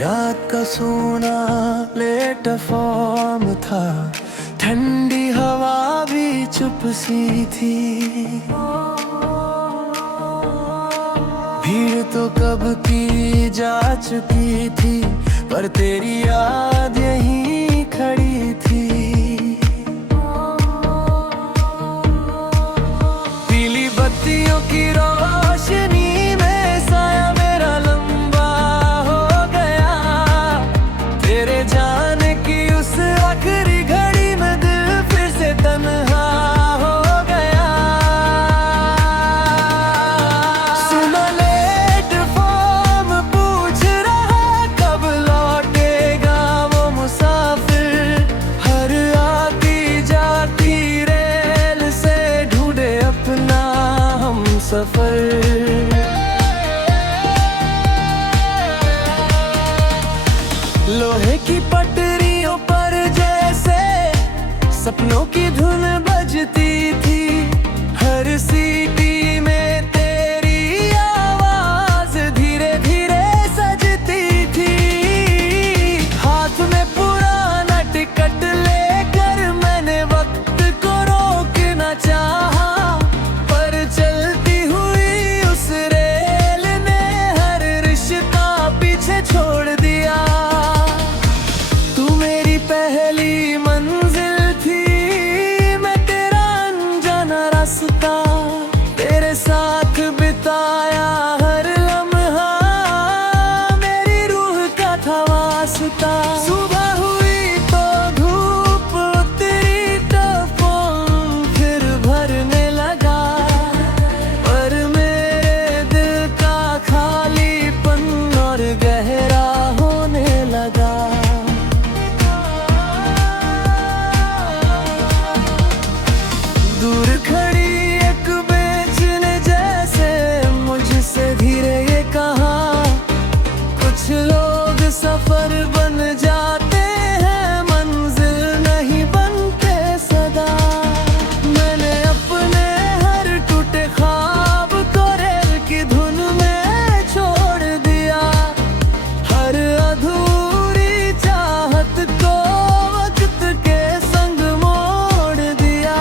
रात का सोना लेट फॉर्म था, ठंडी हवा भी चुप सी थी। भीड़ तो कब की जा चुकी थी, पर तेरी याद यहीं खड़ी थी। पीली बत्तियों की रोशनी में साया मेरा लंबा हो गया। तेरे जाने की उस आखिरी घड़ी में दिल फिर से तन्हा हो गया। सुना लेट फॉर्म पूछ रहा कब लौटेगा वो मुसाफिर। हर आती जाती रेल से ढूंढे अपना हम सफर। लोहे की पटरियों पर जैसे सपनों की धुन बजती थी। हर सीटी में तेरी आवाज धीरे धीरे सजती थी। हाथ में पुराना टिकट लेकर मैंने वक्त को रोकना चाहा, पर चलती हुई उस रेल ने हर रिश्ता पीछे छोड़ दिया। तू मेरी पहली मंजिल थी, मैं तेरा अनजाना रास्ता। तेरे साथ बिताया हर लम्हा मेरी रूह का था वास्ता। सुबह हुई तो धूप उतरी तो फोन फिर भरने लगा, पर मेरे दिल का खालीपन और गहरा होने लगा। दूर खड़ी एक बेंच ने जैसे मुझसे धीरे ये कहा, कुछ लोग सफर बन जाते हैं, मंजिल नहीं बनते सदा। मैंने अपने हर टूटे ख्वाब को रेल की धुन में छोड़ दिया। हर अधूरी चाहत को वक्त के संग मोड़ दिया।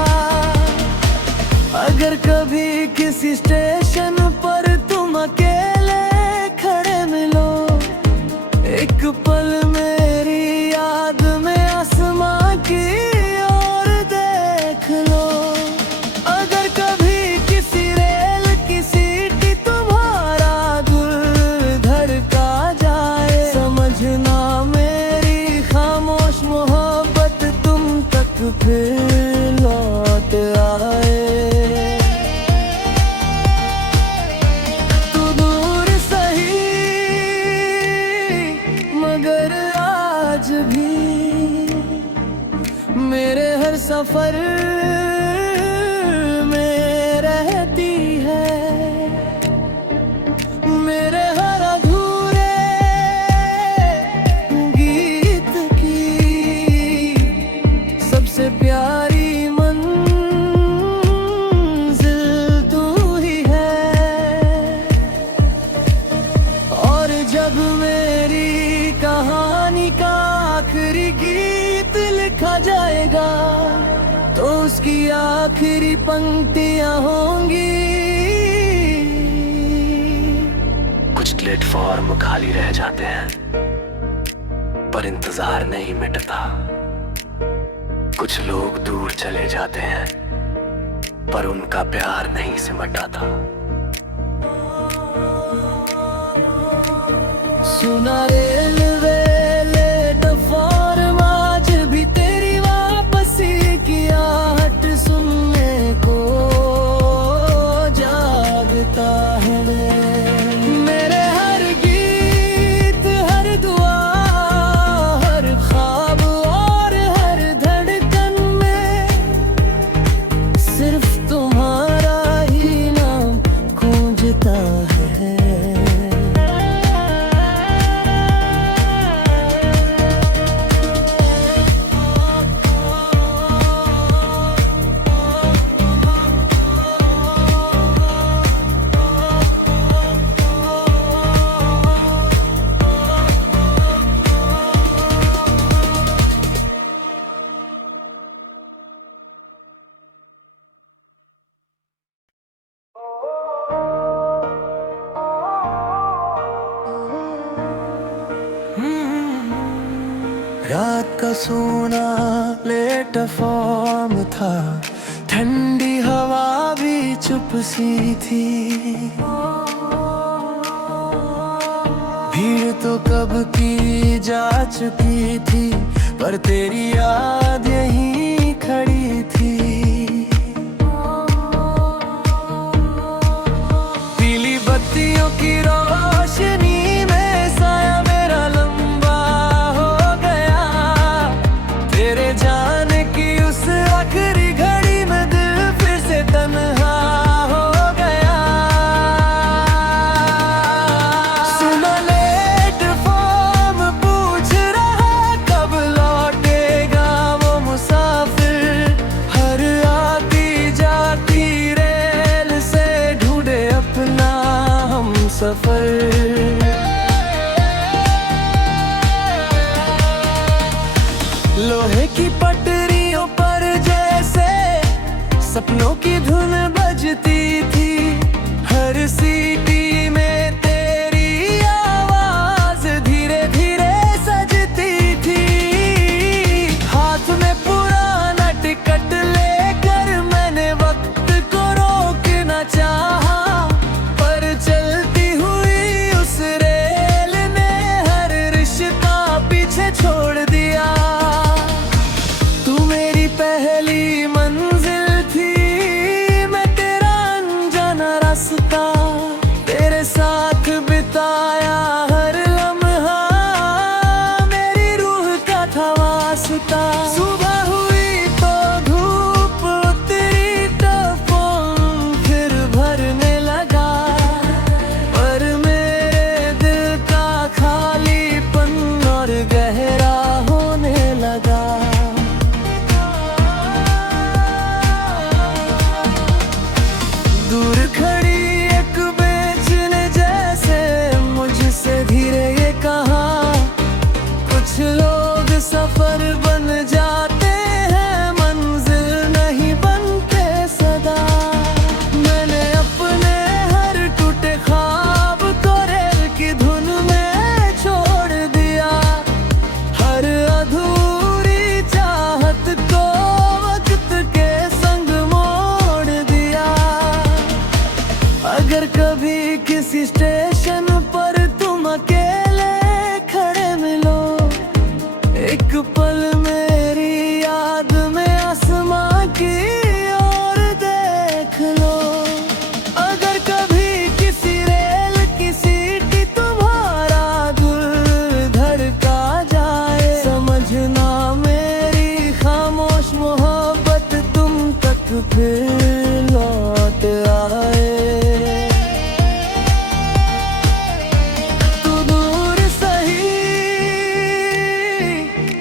अगर कभी किसी स्टेशन पर तुम अकेले खड़े मिलो, एक पल मेरी याद में आसमां की ओर देख लो। अगर कभी किसी रेल की सीटी तुम्हारा दिल धड़का जाए, समझना मेरी खामोश मोहब्बत तुम तक फिर लौट आए। तू दूर सही मगर आज भी मेरे हर सफर में रहती है। मेरे हर अधूरे गीत की सबसे प्यारी जब मेरी कहानी का आखिरी गीत लिखा जाएगा, तो उसकी आखिरी पंक्तियां होंगी। कुछ प्लेटफॉर्म खाली रह जाते हैं, पर इंतजार नहीं मिटता। कुछ लोग दूर चले जाते हैं, पर उनका प्यार नहीं सिमटा था। सुना रेलवे लेट फॉर्म आज भी तेरी वापसी की आहट सुनने को जागता है। मेरे हर गीत, हर दुआ, हर ख्वाब और हर धड़कन में सिर्फ तुम्हारा ही नाम गूंजता है। रात का सोना प्लेटफॉर्म था, ठंडी हवा भी चुप सी थी। भीड़ तो कब की जा चुकी थी, पर तेरी याद यहीं खड़ी थी। पीली बत्तियों की रोशनी में साया मेरा लंबा हो गया। तेरे जाने की उस आखिरी घड़ी में दिल फिर से तन्हा हो गया। सुना लेट फॉर्म पूछ रहा कब लौटेगा वो मुसाफिर। हर आती जाती रेल से ढूंढे अपना हम सफर। लोहे की पटरियों पर जैसे सपनों की धुन बजती थी। हर सीटी में तेरी आवाज धीरे धीरे सजती थी। हाथ में पुराना टिकट लेकर मैंने वक्त को रोकना चाहा, पर चलती हुई उस रेल ने हर रिश्ता पीछे छोड़ दिया। तू मेरी पहली मंजिल थी, मैं तेरा अनजाना रास्ता। तेरे साथ बिताया हर लम्हा मेरी रूह का था वास्ता। सुबह हुई तो धूप उतरी तो फोन फिर भरने लगा, पर मेरे दिल का खालीपन और गहरा होने लगा। दूर खड़ी एक बेंच ने जैसे मुझसे धीरे ये कहा, कुछ लोग सफर बन जाते हैं, मंजिल नहीं बनते सदा। मैंने अपने हर टूटे ख्वाब को रेल की धुन में छोड़ दिया। हर अधूरी चाहत को वक्त के संग मोड़ दिया। अगर कभी किसी स्टेशन पर तुम अकेले खड़े मिलो, एक पल मेरी याद में आसमां की ओर देख लो। अगर कभी किसी रेल की सीटी तुम्हारा दिल धड़का जाए, समझना मेरी खामोश मोहब्बत तुम तक फिर लौट आए। तू दूर सही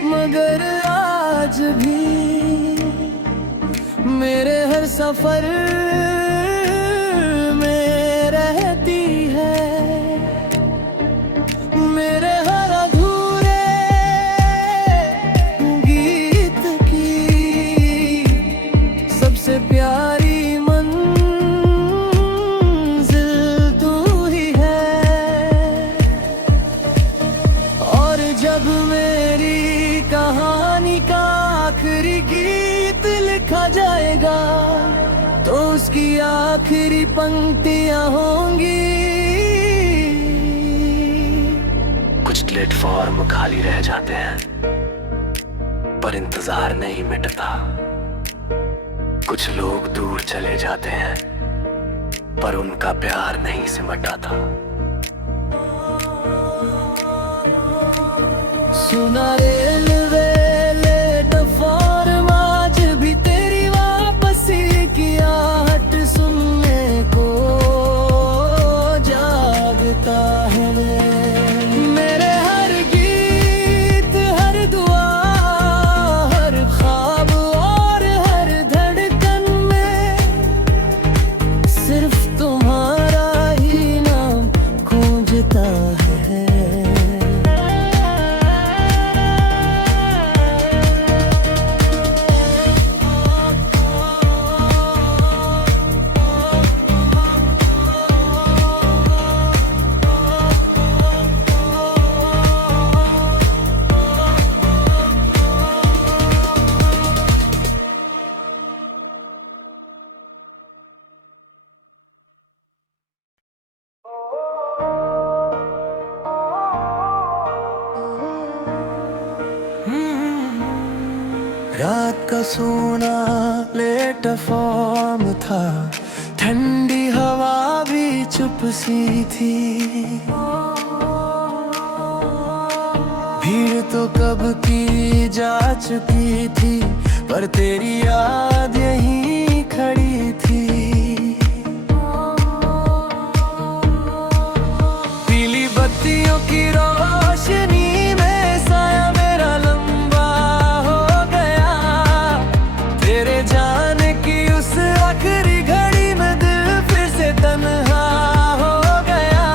मगर आज भी मेरे हर सफर में रहती है। मेरे हर अधूरे गीत की सबसे प्यारी जब मेरी कहानी का आखिरी गीत लिखा जाएगा, तो उसकी आखिरी पंक्तियां होंगी। कुछ प्लेटफॉर्म खाली रह जाते हैं, पर इंतजार नहीं मिटता। कुछ लोग दूर चले जाते हैं, पर उनका प्यार नहीं सिमटा था। सुना रेलवे लेट फॉर्म आज भी तेरी वापसी की आहट सुनने को जागता है। मेरे हर गीत, हर दुआ, हर ख्वाब और हर धड़कन में सिर्फ तुम्हारा ही नाम गूंजता है। रात का सोना प्लेटफॉर्म था, ठंडी हवा भी चुप सी थी। भीड़ तो कब की जा चुकी थी, पर तेरी याद यहीं खड़ी थी। पीली बत्तियों की रोशनी में साया मेरा लंबा हो गया। तेरे जाने की उस आखिरी घड़ी में दिल फिर से तन्हा हो गया।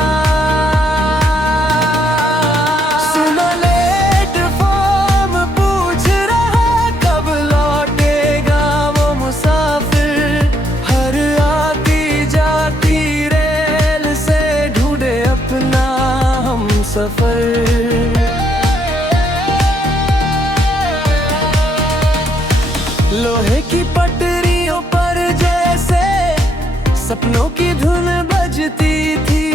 सुना लेट फॉर्म पूछ रहा कब लौटेगा वो मुसाफिर। हर आती जाती रेल से ढूंढे अपना हम सफर। लोहे की पटरियों पर जैसे सपनों की धुन बजती थी।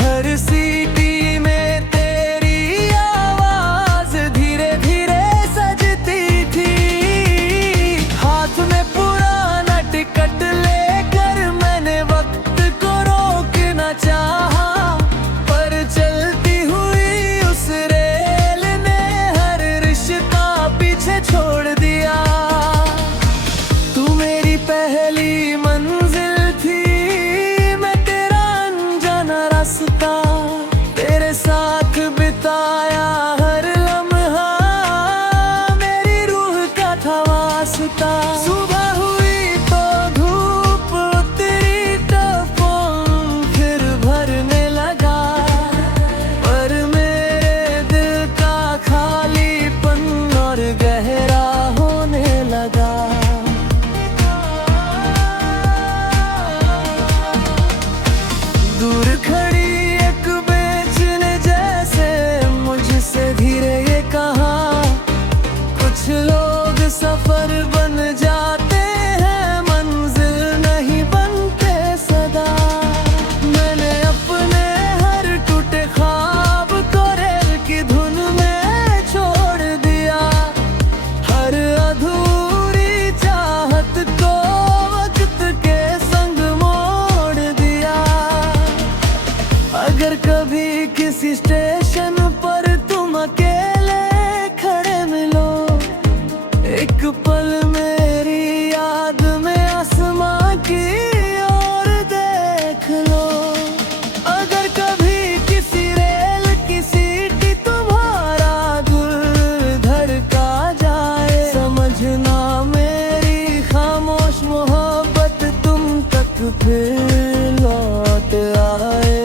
हर सीटी में तेरी आवाज धीरे धीरे सजती थी। हाथ में पुराना टिकट लेकर मैंने वक्त को रोकना चाहा, पर चलती हुई उस रेल ने हर रिश्ता पीछे छोड़ दिया। तू मेरी पहली मंजिल थी, मैं तेरा अनजाना रास्ता। तेरे साथ बिताया हर लम्हा मेरी रूह का था वास्ता। सुबह हुई तो धूप उतरी तो फोन फिर भरने लगा, पर मेरे दिल का खालीपन और गहरा होने लगा। दूर खड़ी एक बेंच ने जैसे मुझसे धीरे ये कहा, कुछ लोग सफर बन जाते हैं, मंजिल नहीं बनते सदा। मैंने अपने हर टूटे ख्वाब को रेल की धुन में छोड़ दिया। हर अधूरी चाहत को वक्त के संग मोड़ दिया। अगर कभी किसी स्टेशन पर तुम अकेले खड़े मिलो, एक पल मेरी याद में आसमां की ओर देख लो। अगर कभी किसी रेल की सीटी तुम्हारा दिल धड़का जाए, समझना मेरी खामोश मोहब्बत तुम तक फिर लौट आए।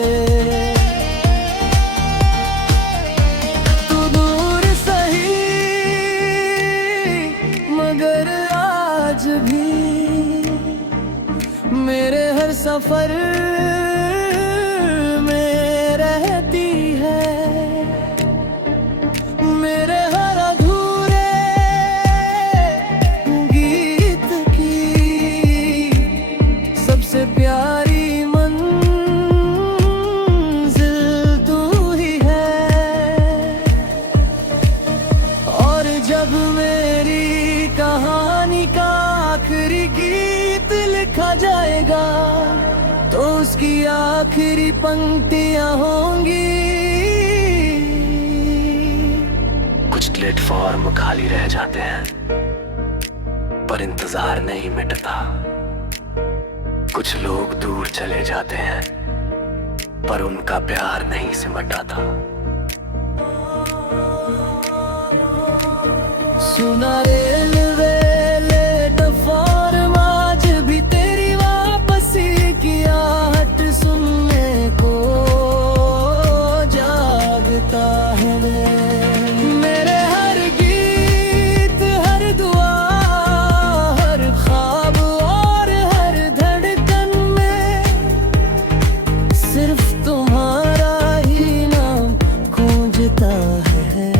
तू दूर सही मगर आज भी मेरे हर सफर में रहती है। मेरे हर अधूरे गीत की सबसे प्यारी मंजिल तू ही है। और जब मेरी कहानी का आखिरी गीत लिखा जाएगा, तो उसकी आखिरी पंक्तियां होंगी। कुछ प्लेटफॉर्म खाली रह जाते हैं, पर इंतजार नहीं मिटता। कुछ लोग दूर चले जाते हैं, पर उनका प्यार नहीं सिमटाता। सुना रेलवे लेट फॉर्म आज भी तेरी वापसी की आहट सुनने को जागता है। मेरे हर गीत, हर दुआ, हर ख्वाब और हर धड़कन में सिर्फ तुम्हारा ही नाम गूंजता है।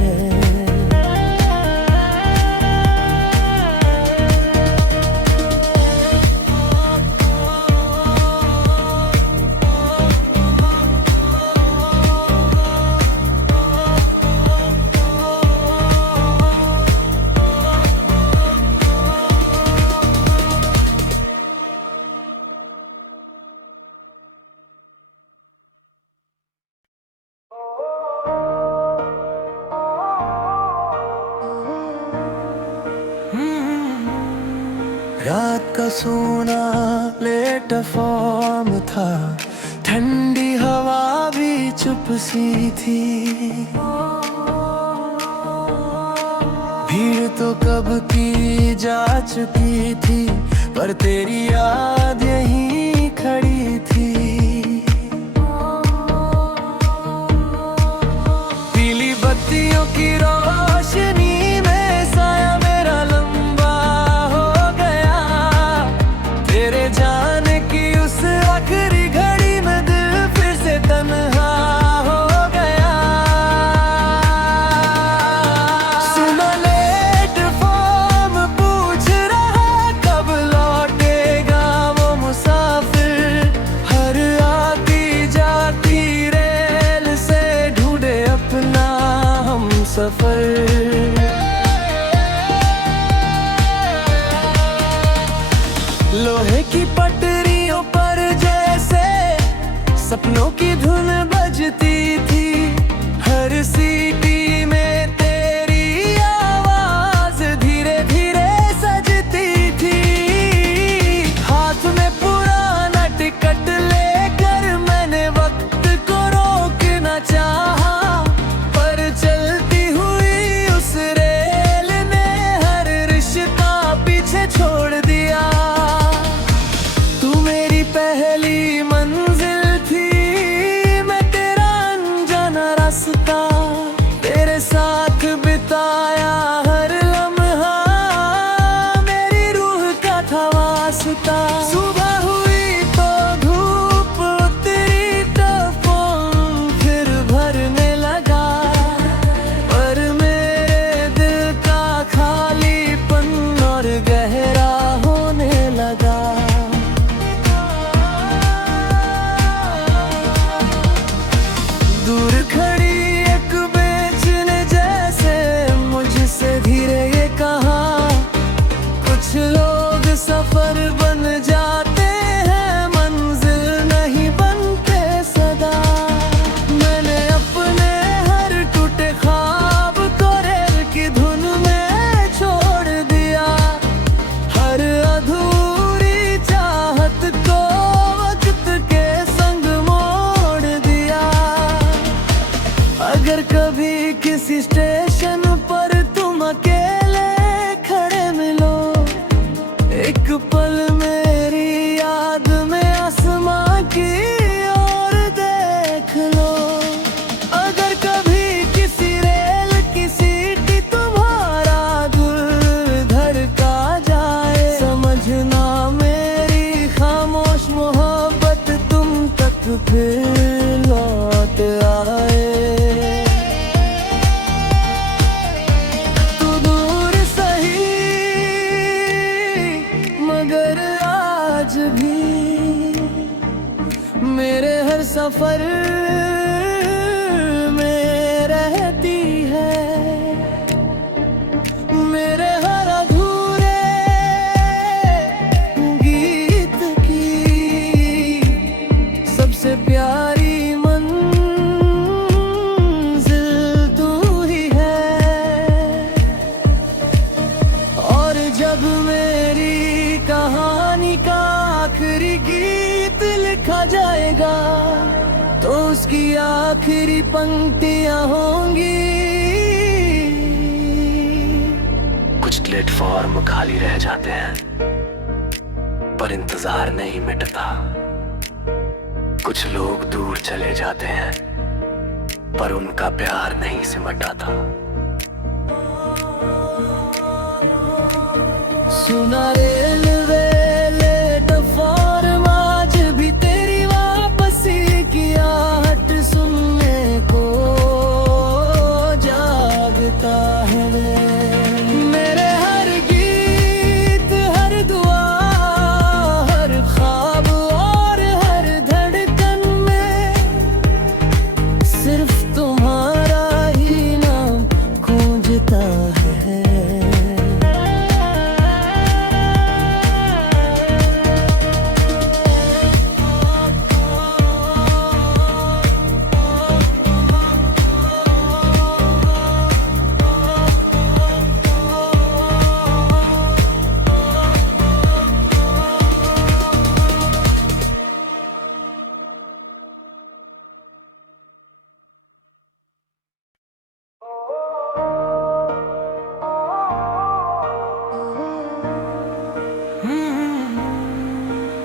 का सोना प्लेटफॉर्म था, ठंडी हवा भी चुप सी थी। भीड़ तो कब की जा चुकी थी, पर तेरी याद यहीं खड़ी थी। पीली बत्तियों की रोशनी में साया मेरा लंबा हो गया। तेरे जाने की उस आखिरी घड़ी में दिल फिर से तन्हा हो गया। सुना लेट फॉर्म पूछ रहा कब लौटेगा वो मुसाफिर। हर आती जाती रेल से ढूंढे अपना हम सफर। लोहे की पटरियों पर जैसे सपनों की धुन बजती थी। हर सीटी में तेरी आवाज धीरे धीरे सजती थी। हाथ में पुराना टिकट लेकर मैंने वक्त को रोकना चाहा, पर चलती हुई उस रेल ने हर रिश्ता पीछे छोड़ दिया। तू मेरी पहली मंजिल थी, मैं तेरा अनजाना रास्ता। तेरे साथ बिताया हर लम्हा मेरी रूह का था वास्ता। सुबह हुई तो धूप उतरी तो फोन फिर भरने लगा, पर मेरे दिल का खालीपन और गहरा होने लगा। दूर खड़ी एक बेंच ने जैसे मुझसे धीरे ये कहा, कुछ लोग सफर बन जाते हैं, मंजिल नहीं बनते सदा। मैंने अपने हर टूटे ख्वाब को रेल की धुन में छोड़ दिया। हर अधूरी चाहत को वक्त के संग मोड़ दिया। अगर कभी किसी स्टेशन पर तुम अकेले खड़े मिलो, एक पल मेरी याद में आसमां की ओर देख लो। अगर कभी किसी रेल की सीटी तुम्हारा दिल धड़का जाए, समझना मेरी खामोश मोहब्बत तुम तक फिर लौट आए। तू दूर सही मगर आज भी मेरे हर सफर में रहती है। मेरे हर अधूरे गीत की सबसे प्यारी मंजिल तू ही है। और जब मेरी कहानी का आखिरी गीत लिखा जाएगा, तो उसकी आखिरी पंक्तियां होंगी। कुछ प्लेटफॉर्म खाली रह जाते हैं, पर इंतजार नहीं मिटता। कुछ लोग दूर चले जाते हैं, पर उनका प्यार नहीं सिमटाता। सुना रेलवे प्लेटफॉर्म आज भी तेरी वापसी की आहट सुनने को जागता है। मेरे हर गीत, हर दुआ, हर ख्वाब और हर धड़कन में सिर्फ तुम्हारा ही नाम गूंजता है।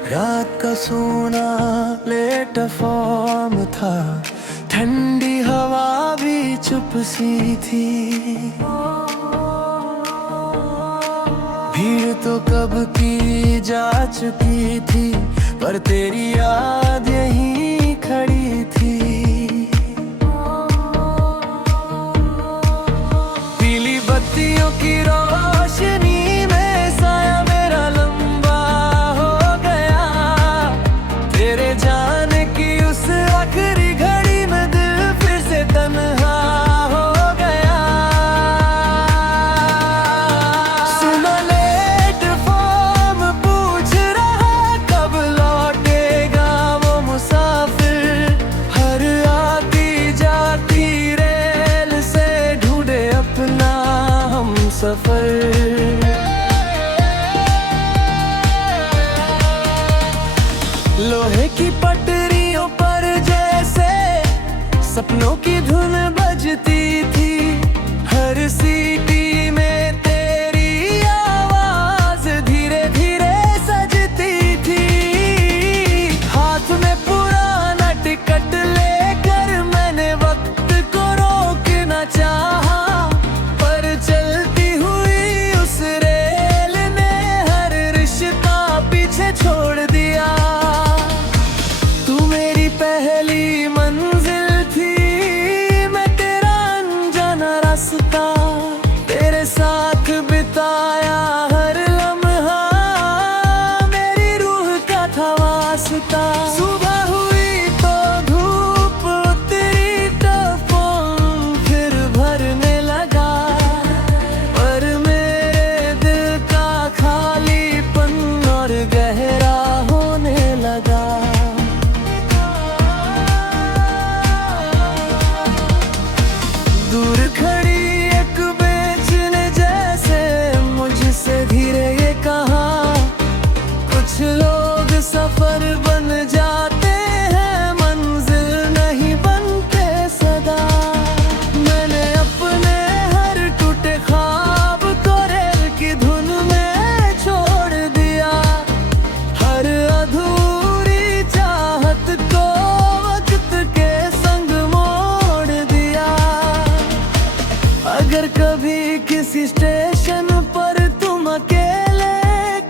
रात का सोना प्लेटफॉर्म था, ठंडी हवा भी चुप सी थी। भीड़ तो कब की जा चुकी थी, पर तेरी याद यहीं खड़ी थी। पीली बत्तियों की रोशनी में साया मेरा लंबा हो गया। तेरे जाने की उस आखिरी घड़ी में दिल फिर से तन्हा हो गया। सुना प्लेटफॉर्म पूछ रहा कब लौटेगा वो मुसाफिर। हर आती जाती रेल से ढूंढे अपना हम सफर। लोहे की पटरियों पर जैसे सपनों की धुन बजती थी। हर सीटी में तेरी आवाज धीरे धीरे सजती थी। हाथ में पुराना टिकट लेकर मैंने वक्त को रोकना चाहा, पर चलती हुई उस रेल ने हर रिश्ता पीछे छोड़ दिया। तू मेरी पहली मंजिल थी, मैं तेरा अनजाना रास्ता। तेरे साथ बिताया हर लम्हा, मेरी रूह का था वास्ता। सुबह हुई तो धूप उतरी तो फोन फिर भरने लगा, पर मेरे दिल का खालीपन और गहरा होने लगा। दूर खड़ी एक बेंच ने जैसे मुझसे धीरे ये कहा, कुछ लोग सफर बन जाते हैं, मंजिल नहीं बनते सदा। मैंने अपने हर टूटे ख्वाब को रेल की धुन में छोड़ दिया। हर अधूरी चाहत को वक्त के संग मोड़ दिया। अगर कभी किसी स्टेशन पर तुम अकेले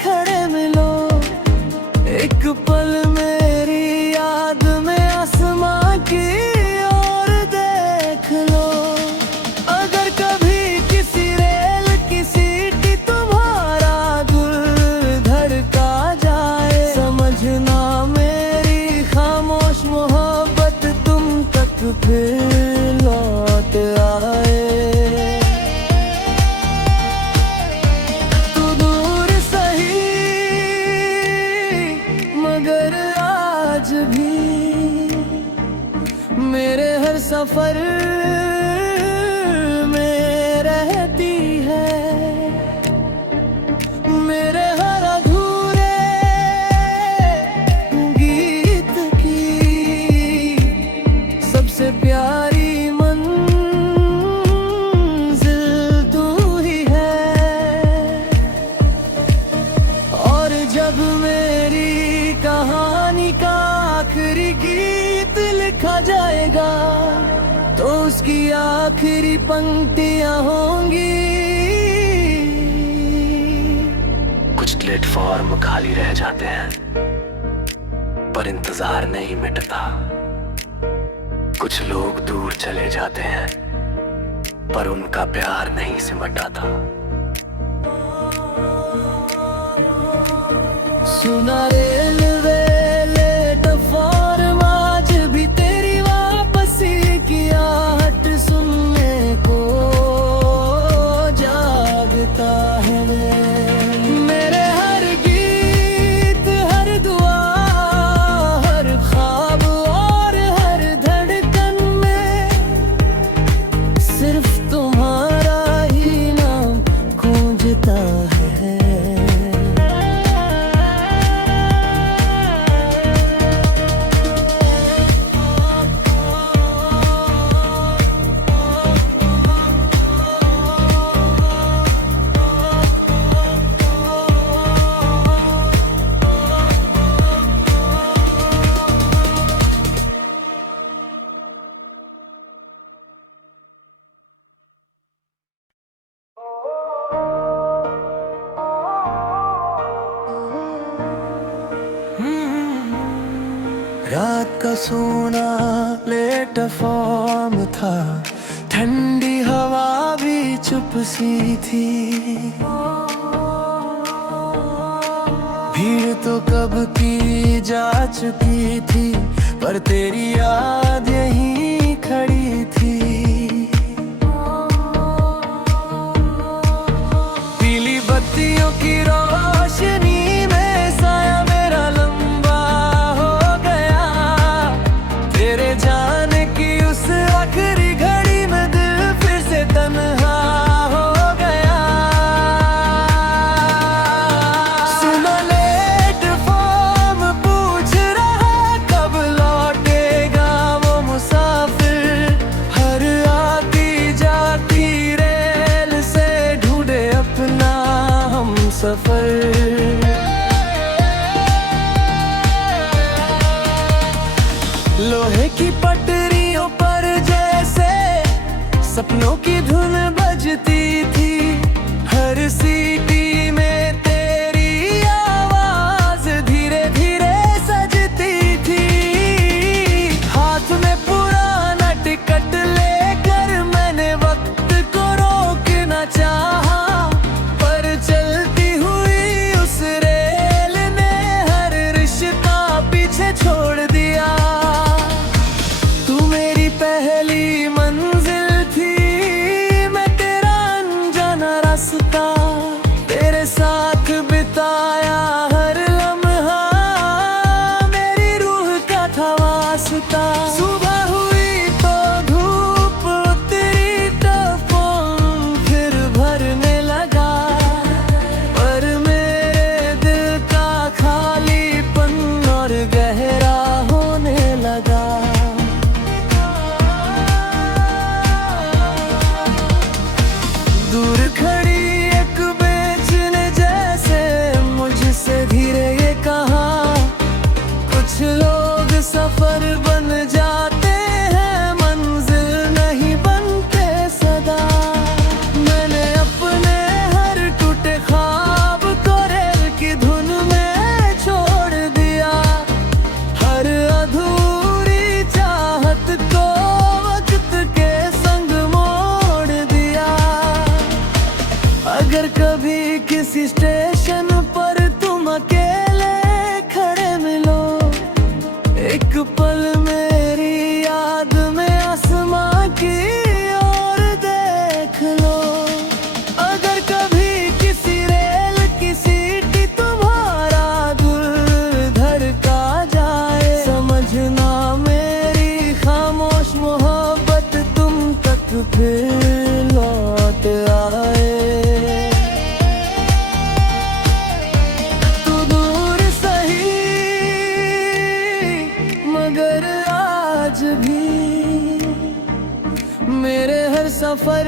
खड़े मिलो, एक पल मेरी याद में आसमां की ओर देख लो। अगर कभी किसी रेल की सीटी तुम्हारा दिल धड़का जाए, समझना मेरी खामोश मोहब्बत तुम तक फिर लौट आए। तू दूर सही मगर आज भी मेरे हर सफर में रहती है। मेरे हर अधूरे गीत की सबसे प्यारी मंजिल तू ही है। और जब मेरी कहानी का आखिरी गीत लिखा जाएगा, तो उसकी आखिरी पंक्तियां होंगी। कुछ प्लेटफॉर्म खाली रह जाते हैं, पर इंतजार नहीं मिटता। कुछ लोग दूर चले जाते हैं, पर उनका प्यार नहीं सिमटाता। सुना रेलवे प्लेटफॉर्म आज भी तेरी वापसी की आहट सुनने को जागता है। मेरे हर गीत, हर दुआ, हर ख्वाब और हर धड़कन में सिर्फ तुम्हारा ही नाम गूंजता है। रात का सोना प्लेटफॉर्म था, ठंडी हवा भी चुप सी थी। भीड़ तो कब की जा चुकी थी, पर तेरी याद यहीं खड़ी थी। पीली बत्तियों की रोशनी में साया मेरा लंबा हो गया। तेरे जाने की उस आखिरी घड़ी में दिल फिर से तन्हा हो गया। सुना प्लेटफॉर्म पूछ रहा कब लौटेगा वो मुसाफिर। हर आती जाती रेल से ढूंढे अपना हम सफर। लोहे की पटरियों पर जैसे सपनों की धुन बजती थी। हर सीटी में तेरी आवाज धीरे धीरे सजती थी। हाथ में पुराना टिकट लेकर मैंने वक्त को रोकना चाहा, पर चलती हुई उस रेल ने हर रिश्ता पीछे छोड़ दिया। तू मेरी पहली मंजिल थी, मैं तेरा अनजाना रास्ता। तेरे साथ बिताया हर लम्हा, मेरी रूह का था वास्ता। सुबह हुई तो धूप उतरी तो फोन फिर भरने लगा, पर मेरे दिल का खालीपन और गहरा होने लगा। दूर खड़ी एक बेंच ने जैसे मुझसे धीरे ये कहा, कुछ लोग सफर बन जाते हैं, मंजिल नहीं बनते सदा। मैंने अपने हर टूटे ख्वाब को रेल की धुन में छोड़ दिया। हर अधूरी चाहत को वक्त के संग मोड़ दिया। अगर कभी किसी स्टेशन पर तुम अकेले खड़े मिलो, एक पल मेरी याद में आसमां की ओर देख लो। अगर कभी किसी रेल की सीटी तुम्हारा दिल धड़का जाए, समझना मेरी खामोश मोहब्बत तुम तक फिर लौट आए। तू दूर सही मगर आज भी मेरे हर सफर